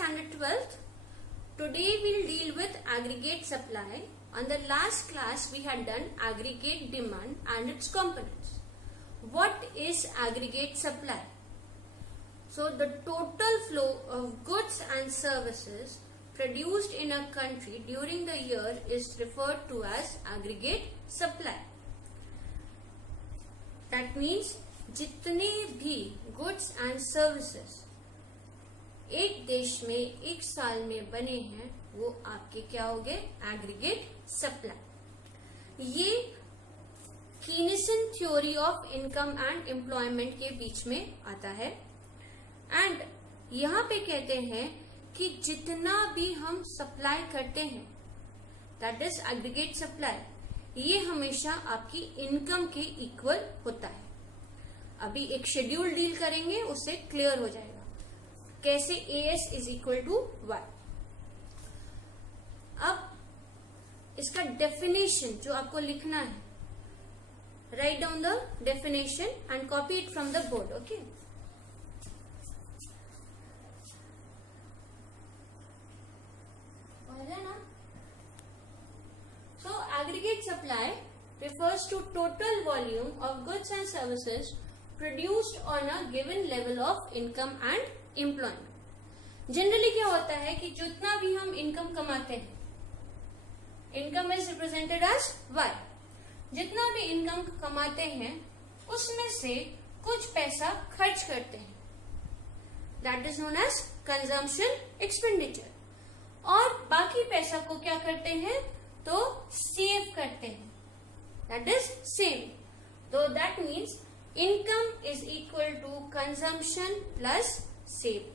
standard 12th. Today we'll deal with aggregate supply. On the last class we had done aggregate demand and its components. What is aggregate supply? So the total flow of goods and services produced in a country during the year is referred to as aggregate supply. That means जितने भी goods and services एक देश में एक साल में बने हैं वो आपके क्या हो गए? Aggregate supply. ये Keynesian theory of income and employment के बीच में आता है एंड यहाँ पे कहते हैं कि जितना भी हम सप्लाई करते हैं दैट इज एग्रीगेट सप्लाई, ये हमेशा आपकी इनकम के इक्वल होता है। अभी एक शेड्यूल डील करेंगे, उससे क्लियर हो जाएगा कैसे AS is equal to Y। अब इसका डेफिनेशन जो आपको लिखना है, write down the definition and copy it from the board. Okay, so aggregate supply refers to total volume of goods and services produced on a given level of income and employment। Generally क्या होता है कि जितना भी हम income कमाते हैं, income is represented as Y, जितना भी इनकम कमाते हैं उसमें से कुछ पैसा खर्च करते हैं, that is known as consumption expenditure, और बाकी पैसा को क्या करते हैं तो सेव करते हैं, दैट इज सेव। तो that means income is equal to consumption plus save.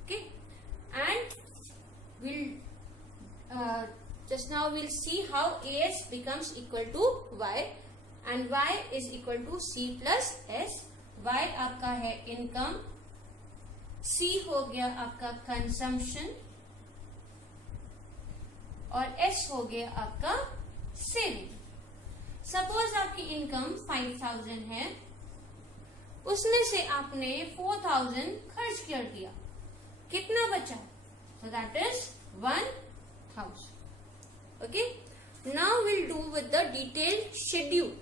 Okay, and we'll just now we'll see how AS becomes equal to Y and Y is equal to C plus S। Y आपका है income, C हो गया आपका consumption और S हो गया आपका saving. Suppose आपकी इनकम 5000 है, उसमें से आपने 4000 खर्च कर दिया, कितना बचा? तो that is 1000। Okay, now will do with the detailed schedule,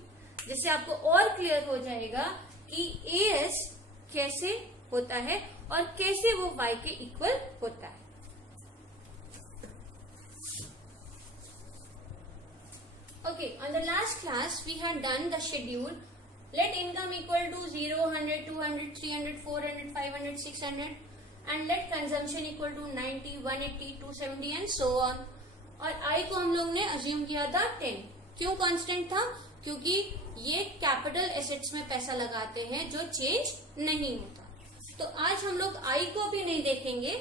जिससे आपको और क्लियर हो जाएगा कि AS कैसे होता है और कैसे वो Y के इक्वल होता है। Okay, on the last class we had done the schedule. Let income equal to 0, 100, 200, 300, 400, 500, 600 and let consumption equal to 90, 180, 270 and so on। और I को हम लोग ने अज्यूम किया था 10। क्यों कांस्टेंट था? क्योंकि ये कैपिटल एसेट्स में पैसा लगाते हैं जो चेंज नहीं होता। तो आज हम लोग I को भी नहीं देखेंगे,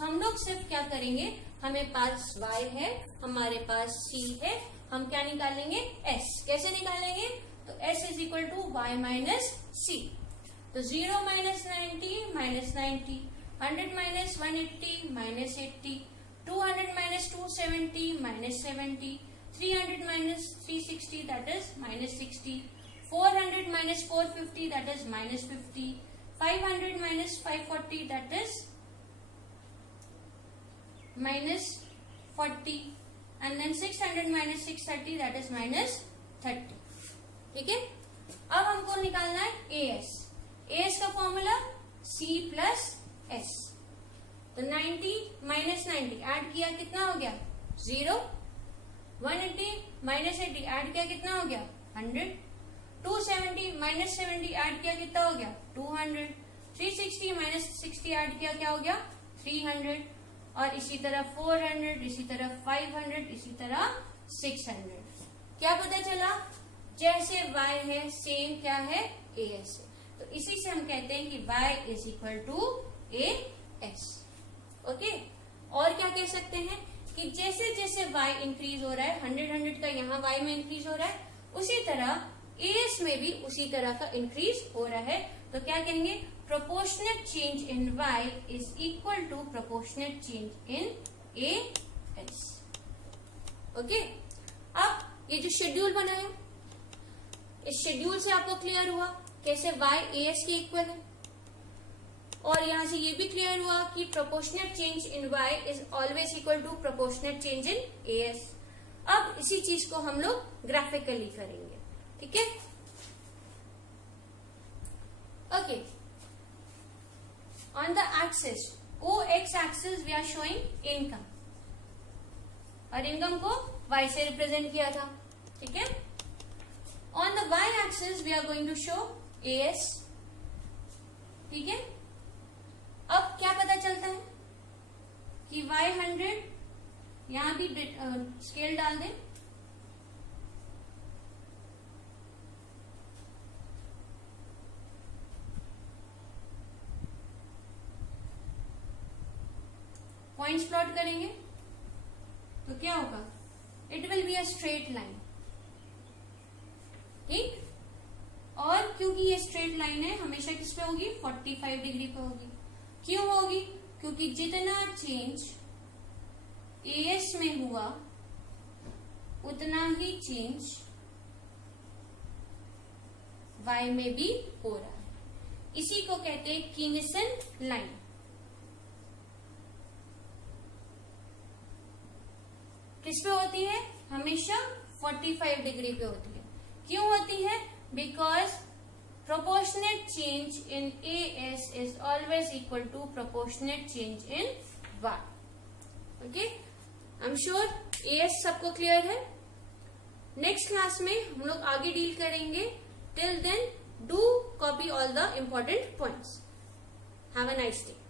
हम लोग सिर्फ क्या करेंगे, हमें पास Y है, हमारे पास C है, हम क्या निकालेंगे? S। कैसे निकालेंगे? तो S is equal to Y minus C। तो 0 minus 90 minus 90, 100 minus 180 minus 80, 200 minus 270 minus 70, 300 minus 360 that is minus 60, 400 minus 450 that is minus 50, 500 minus 540 that is minus 40 and then 600 minus 630 that is minus 30। ठीक है, अब हमको निकालना है AS। AS का formula C plus S। तो 90 minus 90 add किया कितना हो गया? 0। 180 माइनस 80 ऐड किया कितना हो गया? 100। 270 माइनस 70 ऐड किया कितना हो गया? 200। 360 माइनस 60 ऐड किया क्या हो गया? 300। और इसी तरह 400, इसी तरह 500, इसी तरह 600। क्या पता चला? जैसे Y है सेम क्या है? AS है। तो इसी से हम कहते हैं कि Y is equal to AS। Okay, और क्या कह सकते हैं कि जैसे जैसे Y इंक्रीज हो रहा है, 100 का यहाँ Y में इंक्रीज हो रहा है, उसी तरह AS में भी उसी तरह का इंक्रीज हो रहा है। तो क्या कहेंगे? Proportionate change in Y is equal to proportionate change in AS। Okay, अब ये जो शेड्यूल बनाया, इस शेड्यूल से आपको क्लियर हुआ कैसे Y AS के इक्वल है। और यहां से ये भी क्लियर हुआ कि proportionate change in y is always equal to proportionate change in as। अब इसी चीज को हम लोग ग्राफिकली करेंगे, ठीक है। Okay, on the axis OX axis we are showing income, और इनकम को y से रिप्रेजेंट किया था, ठीक है। On the y axis we are going to show AS, ठीक है। अब क्या पता चलता है कि y100, यहां भी स्केल डाल दें, पॉइंट्स प्लॉट करेंगे तो क्या होगा, it will be a straight line, ठीक। और क्योंकि ये स्ट्रेट लाइन है हमेशा किस पे होगी, 45 डिग्री पे होगी। क्यों होगी, क्योंकि जितना चेंज AS में हुआ उतना ही चेंज Y में भी हो रहा है। इसी को कहते हैं कीनेसन लाइन। किस पे होती है, हमेशा 45 डिग्री पे होती है। क्यों होती है, because proportionate change in AS is always equal to proportionate change in Y. Okay, I'm sure AS सबको क्लियर है। नेक्स्ट क्लास में हम लोग आगे डील करेंगे। Till then, do copy all the important points. Have a nice day.